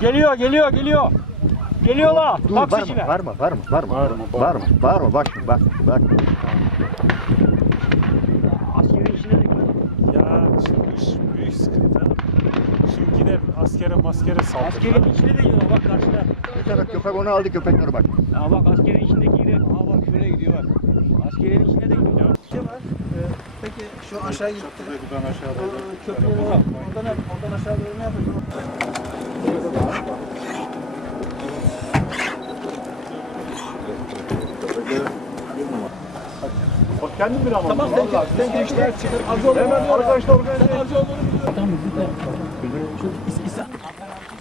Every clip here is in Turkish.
Geliyor, geliyor, geliyor. Geliyorlar. Dur, var mı? Var mı? Var mı? Var mı? Var mı? Var mı? Var mı? Bak şimdi bak. Bak. Askerin içine de. Ya şimdi bu iş büyük sıkıntı. Şimdi gider askere maskere saldırır. Askerin içine de geliyor. Bak karşıda. Bir tane köpek onu aldı köpekleri bak. Ya bak askerin içindeki yere. Aa bak şöyle gidiyor bak. Askerin içine de gidiyor. Peki şu aşağı gitti. Buradan aşağıda. O Köprüye doğru oradan, oradan aşağı doğru ne yapacağız? Bak kendin bir ama. Tamam sen, sen gençler çıkar. Acı olur. Hemen arkadaşlar Sen acı olur.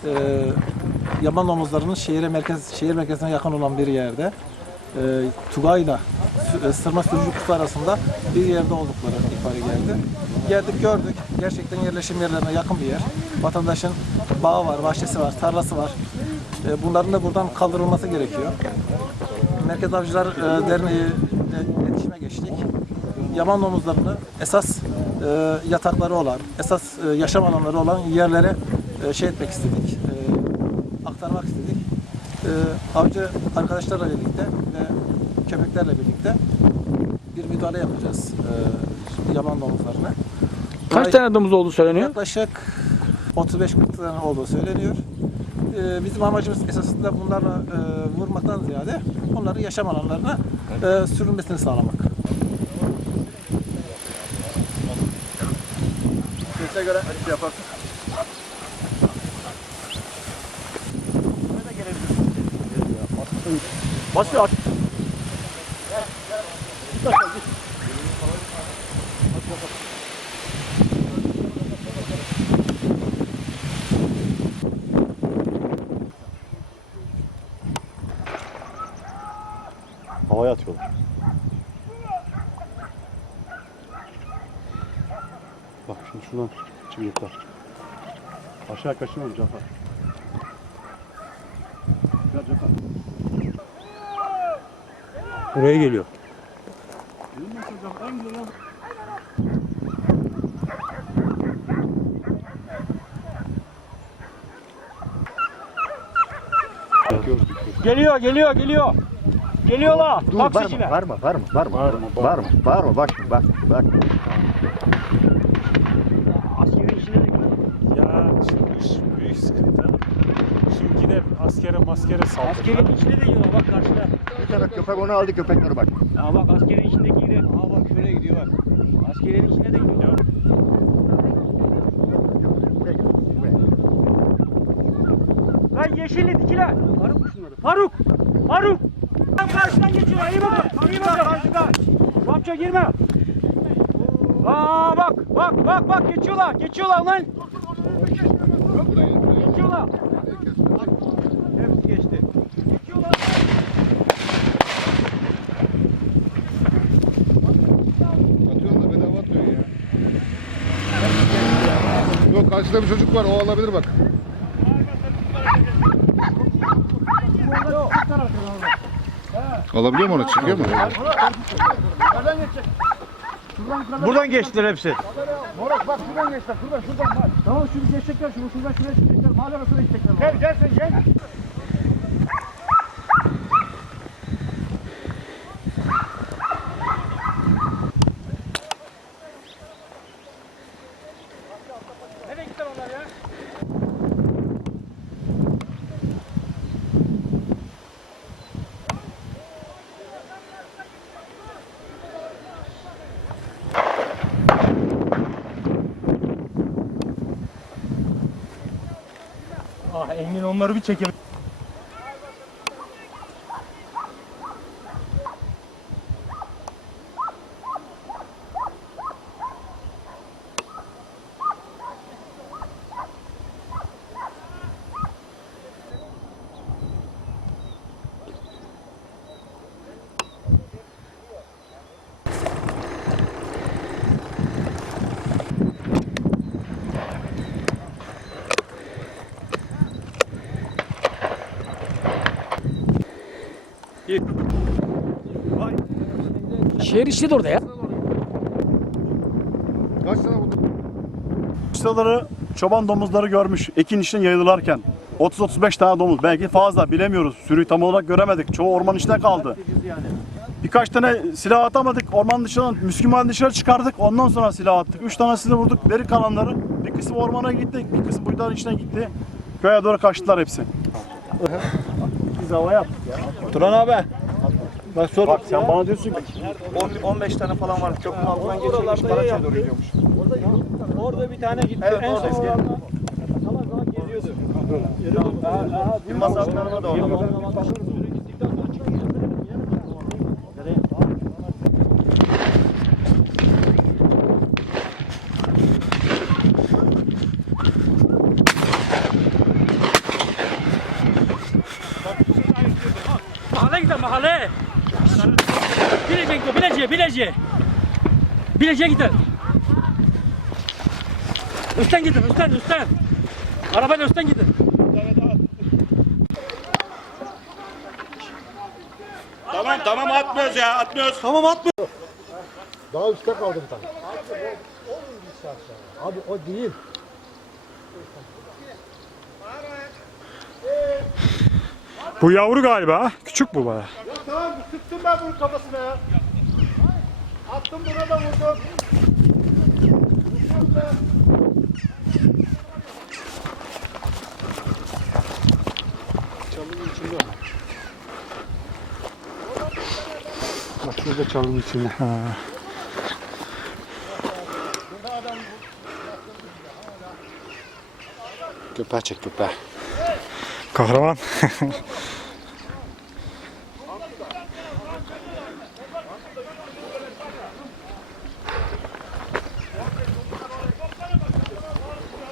Ee, yaban domuzlarının şehire merkez şehir merkezine yakın olan bir yerde e, Tugay'la e, Sırma Sürücü Kutu arasında bir yerde oldukları ihbarı geldi. Geldik gördük. Gerçekten yerleşim yerlerine yakın bir yer. Vatandaşın bağı var, bahçesi var, tarlası var. E, bunların da buradan kaldırılması gerekiyor. Merkez Avcılar e, Derneği ile iletişime geçtik. Yaban domuzlarını esas e, yatakları olan, esas e, yaşam alanları olan yerlere e, şey etmek istedik, e, aktarmak istedik. E, avcı arkadaşlarla birlikte ve köpeklerle birlikte bir müdahale yapacağız e, yaban domuzlarına. Kaç Daha- tane domuz olduğu söyleniyor? Yaklaşık 35-40 tane olduğu söyleniyor. Ee, bizim amacımız esasında bunlarla e, vurmaktan ziyade onların yaşam alanlarına e, sürülmesini sağlamak. Sese göre şey yaparsın. Basıyor. Havaya atıyorlar. Bak şimdi şuradan çivilikler. Aşağı kaçırmam Cafer. Gel Cafer. Buraya geliyor. Geliyor, geliyor, geliyor. Geliyorlar. Dur var mı? Taksiciler. Var mı? Var mı? Var mı? Var mı? Var mı? Var mı? Bak şimdi bak. Bak. Askerin içine de. Ya iş büyük sıkıntı. Şimdi gider askere maskere saldırır. Askerin içine de geliyor. Bak karşıda. Bir tane köpek onu aldı köpekleri bak. Ya bak askerin içindeki yere. Aa bak şöyle gidiyor bak. Askerin içine de gidiyor. Buraya buraya. Lan yeşilli dikiler. Faruk mu şunları? Faruk. Faruk. Tam karşıdan geçiyor. İyi bakın. İyi bakın. Karşıdan. Ramça girme. Aa bak. Bak bak bak geçiyorlar. Geçiyorlar lan. Geçiyorlar. Hepsi geçti. Geçiyorlar. Atıyorsun da bedava atıyorsun ya. Yok karşıda bir çocuk var o alabilir bak. Alabiliyor mu onu? Çıkıyor mu? Buradan geçtiler hepsi. Morak bak şuradan geçler, şuradan şuradan bak. Tamam şunu geçecekler, şunu şuradan şuraya geçecekler. Mahalle arasına geçecekler. Gel gel sen gel. Engin onları bir çekelim. Şehir içi de orada ya. Kaç tane bu? Ustaları çoban domuzları görmüş ekin için yayılırlarken. 30-35 tane domuz. Belki fazla bilemiyoruz. Sürüyü tam olarak göremedik. Çoğu orman içinde kaldı. Birkaç tane silah atamadık. Orman dışına, Müslüman dışarı çıkardık. Ondan sonra silah attık. Üç tanesini vurduk. Geri kalanları bir kısım ormana gitti. Bir kısım buydağın içine gitti. Köye doğru kaçtılar hepsi. Biz havaya yaptık ya. Turan abi. Bak sor. Bak sen bana diyorsun ki 15 tane falan var. Köprünün altından geçiyormuş. Karaçay'a doğru gidiyormuş. Orada bir tane gitti. Evet, en son orada. Zaman zaman geziyordu. Bir masa altlarına da orada. Mahalle gidelim mahalle. Bilece gidiyor, bilece, bilece. Bilece gidelim. Üstten gidin, üstten, üstten. Arabayla üstten gidin. Tamam tamam atmıyoruz ya atmıyoruz. Daha üstte kaldı bir tane. Abi o değil. Bu yavru galiba. Küçük bu baya. Tamam sıktım ben bunun kafasına ya. Attım buna da vurdum. Köpeğe çek köpeğe. Kahraman.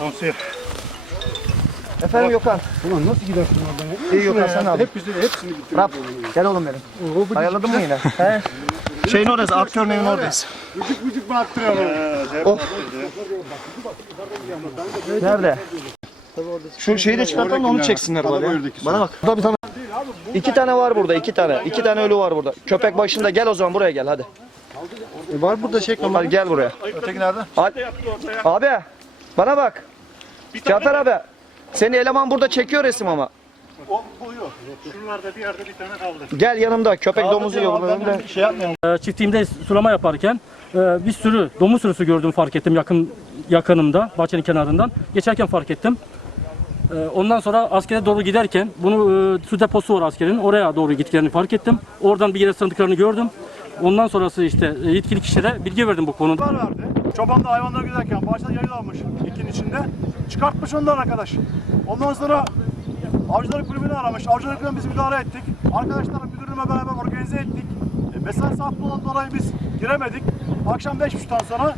Tamsiye. Efendim Gökhan. Ulan nasıl gidersin oradan ya? İyi Gökhan sen abi. Hep bizi hepsini bitirdi. Rab. Gel oğlum benim. Ayarladın mı yine? He. Şeyin oradayız, aktörün evin oradayız. Vıcık vıcık baktırıyor Nerede? Şu şeyi de çıkartalım da onu çeksinler ya. Bana bak. Burada bir tane. İki tane var burada, iki tane. İki tane ölü var burada. Köpek başında gel o zaman buraya gel hadi. var burada şey Hadi gel buraya. Öteki nerede? Abi bana bak. Cafer abi. Senin eleman burada çekiyor resim ama. Şuralarda bir yerde bir tane kaldı. Gel yanımda köpek domuzu yiyor bunun önünde. Şey yapmayalım. Ee, çiftliğimde sulama yaparken e, bir sürü domuz sürüsü gördüm fark ettim yakın yakınımda bahçenin kenarından. Geçerken fark ettim. Ee, Ondan sonra askere doğru giderken bunu e, su deposu var askerin oraya doğru gittiklerini fark ettim. Oradan bir yere sığındıklarını gördüm. Ondan sonrası işte e, yetkili kişilere bilgi verdim bu konuda. Çoban da hayvanlara giderken başta yayıl almış ikin içinde. Çıkartmış ondan arkadaş. Ondan sonra avcılar kulübünü aramış. Avcılar kulübüne biz müdahale ettik. Arkadaşlarla müdürlüğüme beraber organize ettik. E, mesai saatli olan dolayı biz giremedik. Akşam 5.30'dan sonra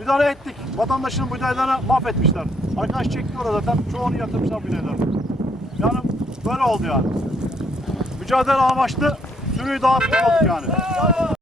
müdahale ettik. Vatandaşın buğdaylarını mahvetmişler. Arkadaş çekti orada zaten. Çoğunu yatırmışlar buğdayları. Yani böyle oldu yani. Mücadele amaçlı sürüyü dağıttık olduk yani.